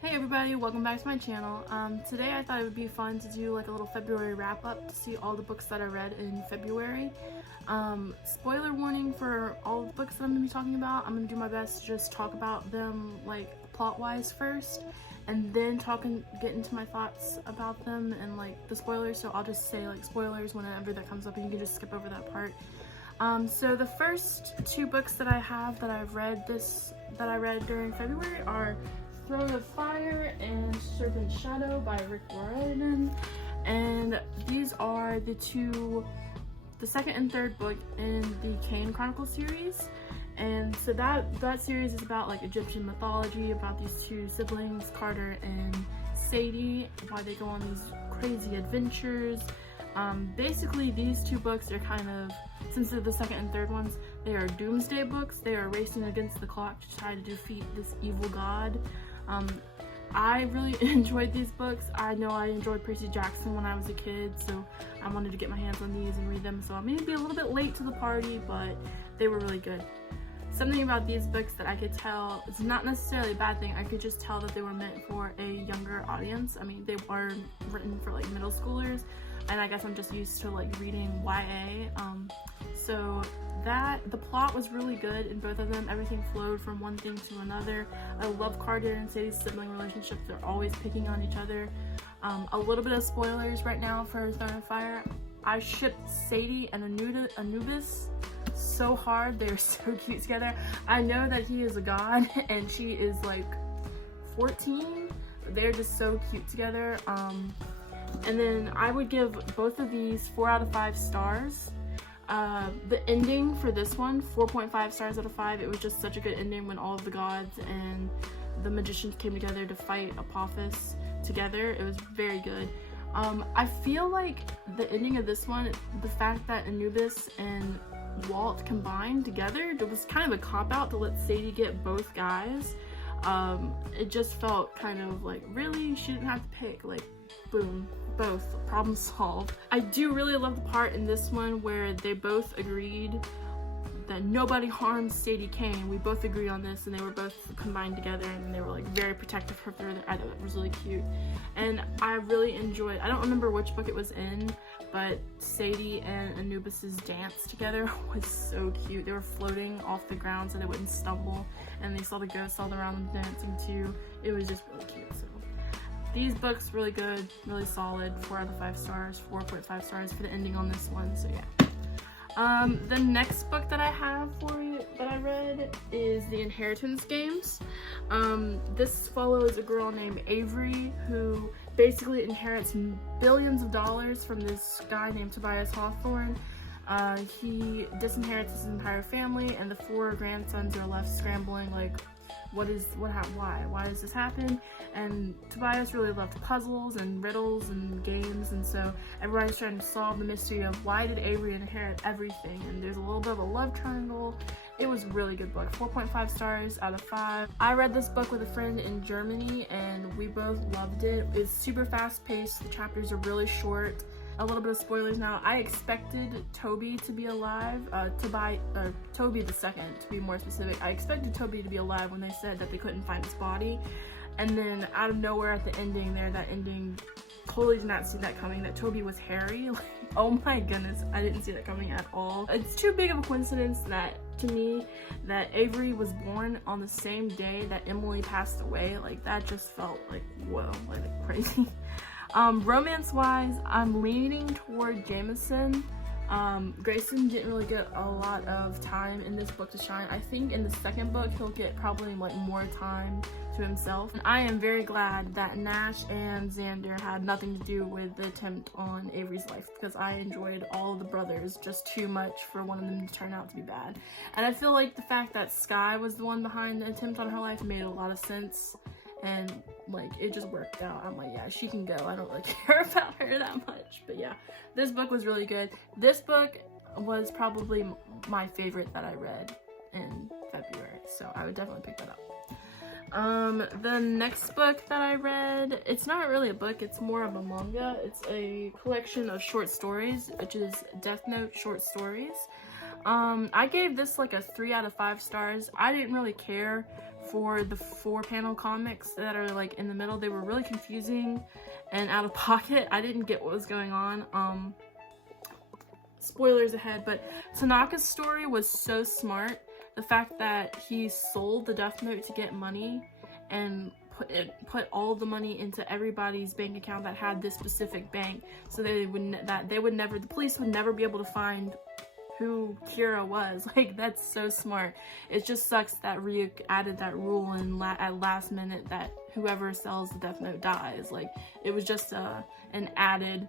Hey everybody, welcome back to my channel. Today I thought it would be fun to do like a little February wrap up to see all the books that I read in February. Spoiler warning for all the books that I'm going to be talking about. I'm going to do my best to just talk about them like plot wise first and then get into my thoughts about them and like the spoilers. So I'll just say like spoilers whenever that comes up and you can just skip over that part. So the first two books that I have that I read during February are Throne of Fire and Serpent Shadow by Rick Riordan, and these are the second and third book in the Kane Chronicles series. And so that series is about like Egyptian mythology, about these two siblings, Carter and Sadie, why they go on these crazy adventures. Basically these two books are kind of, since they're the second and third ones, they are doomsday books. They are racing against the clock to try to defeat this evil god. I really enjoyed these books. I know I enjoyed Percy Jackson when I was a kid, so I wanted to get my hands on these and read them. So I may be a little bit late to the party, but they were really good. Something about these books that I could tell, it's not necessarily a bad thing, I could just tell that they were meant for a younger audience. I mean, they were written for like middle schoolers, and I guess I'm just used to like reading YA. So the plot was really good in both of them. Everything flowed from one thing to another. I love Carter and Sadie's sibling relationship. They're always picking on each other. A little bit of spoilers right now for Throne of Fire. I shipped Sadie and Anubis so hard. They're so cute together. I know that he is a god and she is like 14. They're just so cute together. And then I would give both of these 4 out of 5 stars. The ending for this one, 4.5 stars out of 5. It was just such a good ending when all of the gods and the magicians came together to fight Apophis together. It was very good. I feel like the ending of this one, the fact that Anubis and Walt combined together, it was kind of a cop-out to let Sadie get both guys. It just felt kind of like, really? She didn't have to pick, like, boom, both, problem solved. I do really love the part in this one where they both agreed that nobody harms Sadie Kane. We both agree on this, and they were both combined together and they were like very protective of her. I thought it was really cute. And I really enjoyed, I don't remember which book it was in, but Sadie and Anubis's dance together was so cute. They were floating off the ground so they wouldn't stumble, and they saw the ghosts all around them dancing too. It was just really cute. So these books really good, really solid. 4 out of 5 stars, 4.5 stars for the ending on this one. So yeah. The next book that I have for you that I read is The Inheritance Games. This follows a girl named Avery who basically inherits billions of dollars from this guy named Tobias Hawthorne. He disinherits his entire family, and the 4 grandsons are left scrambling like, why does this happen? And Tobias really loved puzzles and riddles and games, and so everybody's trying to solve the mystery of why did Avery inherit everything, and there's a little bit of a love triangle. It was a really good book. 4.5 stars out of 5. I read this book with a friend in Germany and we both loved it. It's super fast paced, the chapters are really short. A little bit of spoilers now. I expected Toby to be alive, Toby the second to be more specific. I expected Toby to be alive when they said that they couldn't find his body. And then out of nowhere at the ending there, that ending, totally did not see that coming, that Toby was Harry. Like, oh my goodness, I didn't see that coming at all. It's too big of a coincidence to me that Avery was born on the same day that Emily passed away. Like, that just felt like, whoa, like crazy. Romance-wise, I'm leaning toward Jameson. Grayson didn't really get a lot of time in this book to shine. I think in the second book he'll get probably like more time to himself. And I am very glad that Nash and Xander had nothing to do with the attempt on Avery's life, because I enjoyed all of the brothers just too much for one of them to turn out to be bad. And I feel like the fact that Skye was the one behind the attempt on her life made a lot of sense. And like it just worked out. I'm like, yeah, she can go. I don't really care about her that much. But yeah, this book was really good. This book was probably my favorite that I read in February, so I would definitely pick that up. The next book that I read, it's not really a book, it's more of a manga. It's a collection of short stories, which is Death Note short stories. I gave this like a 3 out of 5 stars. I didn't really care for the 4-panel comics that are like in the middle. They were really confusing and out of pocket. I didn't get what was going on. Spoilers ahead, but Tanaka's story was so smart. The fact that he sold the Death Note to get money and put all the money into everybody's bank account that had this specific bank, so the police would never be able to find who Kira was. Like, that's so smart. It just sucks that Ryuk added that rule in at last minute that whoever sells the Death Note dies. Like, it was just an added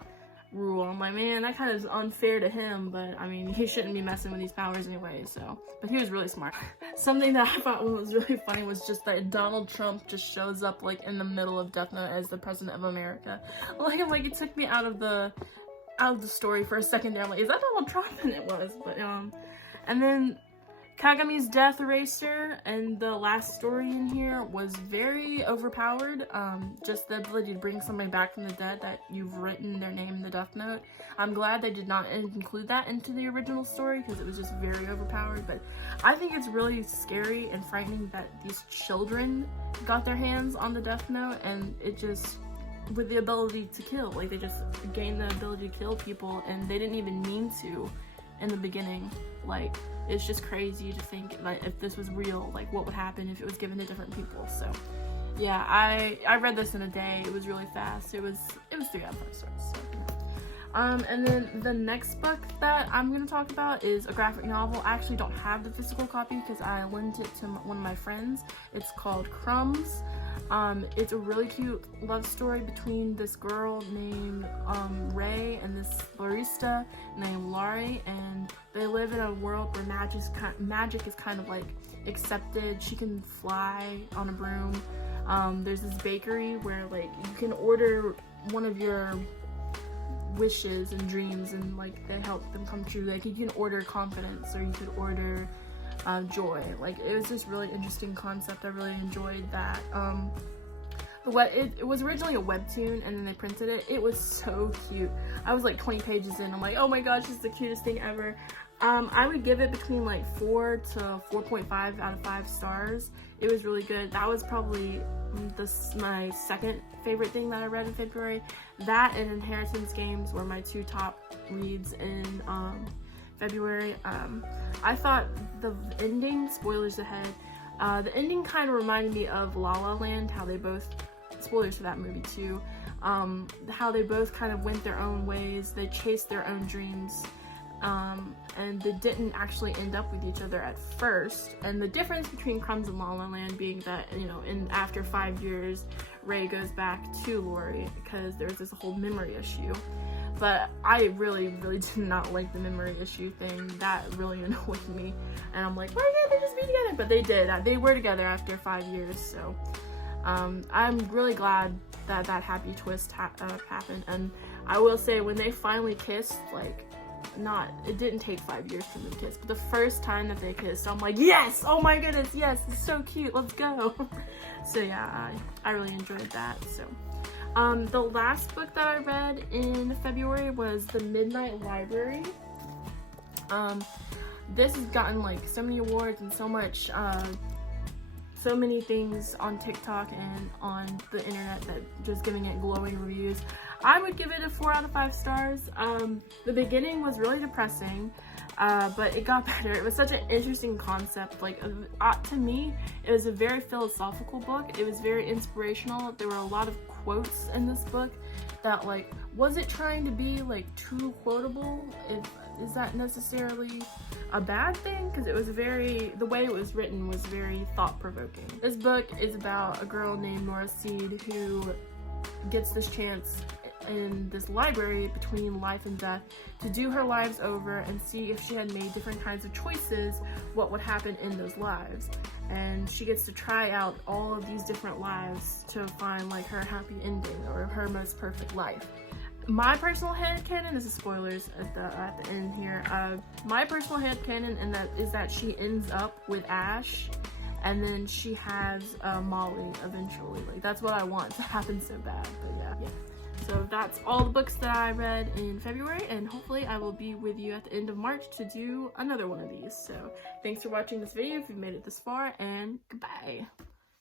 rule. I'm like, man, that kind of is unfair to him, but I mean, he shouldn't be messing with these powers anyway, so. But he was really smart. Something that I thought was really funny was just that Donald Trump just shows up like in the middle of Death Note as the president of America. Like, I'm like, it took me out of the story for a second there. I'm like, is that Donald Trump? And it was, but and then Kagami's death eraser and the last story in here was very overpowered. Just the ability to bring somebody back from the dead that you've written their name in the Death Note. I'm glad they did not include that into the original story because it was just very overpowered. But I think it's really scary and frightening that these children got their hands on the Death Note, and it just, with the ability to kill, like they just gained the ability to kill people and they didn't even mean to in the beginning. Like, it's just crazy to think like if this was real, like what would happen if it was given to different people. So yeah, I read this in a day. It was really fast. It was 3 out of 5 stars. So. And then the next book that I'm going to talk about is a graphic novel. I actually don't have the physical copy because I lent it to one of my friends. It's called Crumbs. It's a really cute love story between this girl named Ray and this barista named Laurie, and they live in a world where magic is kind of like accepted. She can fly on a broom. There's this bakery where like you can order one of your wishes and dreams and like they help them come true. Like you can order confidence or you could order joy. Like it was just really interesting concept. I really enjoyed that. It was originally a webtoon and then they printed it. It was so cute. I was like 20 pages in. I'm like, oh my gosh, this is the cutest thing ever. I would give it between like 4 to 4.5 out of 5 stars. It was really good. That was probably my second favorite thing that I read in February. That and Inheritance Games were my 2 top reads in February. I thought the ending, spoilers ahead, the ending kind of reminded me of La La Land, how they both, spoilers for that movie too, how they both kind of went their own ways, they chased their own dreams, and they didn't actually end up with each other at first. And the difference between Crumbs and La La Land being that, you know, after 5 years, Ray goes back to Laurie because there's this whole memory issue. But I really, really did not like the memory issue thing. That really annoyed me. And I'm like, why can't they just be together? But they did. They were together after 5 years. So I'm really glad that that happy twist happened. And I will say, when they finally kissed, like, it didn't take 5 years for them to kiss. But the first time that they kissed, I'm like, yes! Oh my goodness, yes! It's so cute. Let's go. So yeah, I really enjoyed that. So. The last book that I read in February was The Midnight Library. This has gotten like so many awards and so many things on TikTok and on the internet that just giving it glowing reviews. I would give it a 4 out of 5 stars. The beginning was really depressing, but it got better. It was such an interesting concept. Like, to me, it was a very philosophical book. It was very inspirational. There were a lot of quotes in this book that, like, was it trying to be like too quotable? Is that necessarily a bad thing? Because it was the way it was written was very thought-provoking. This book is about a girl named Nora Seed who gets this chance in this library between life and death to do her lives over and see if she had made different kinds of choices, what would happen in those lives. And she gets to try out all of these different lives to find like her happy ending or her most perfect life. My personal headcanon, this is spoilers at the end here, my personal headcanon is that she ends up with Ash and then she has Molly eventually. Like, that's what I want to happen so bad, but yeah. So that's all the books that I read in February, and hopefully I will be with you at the end of March to do another one of these. So thanks for watching this video if you've made it this far, and goodbye.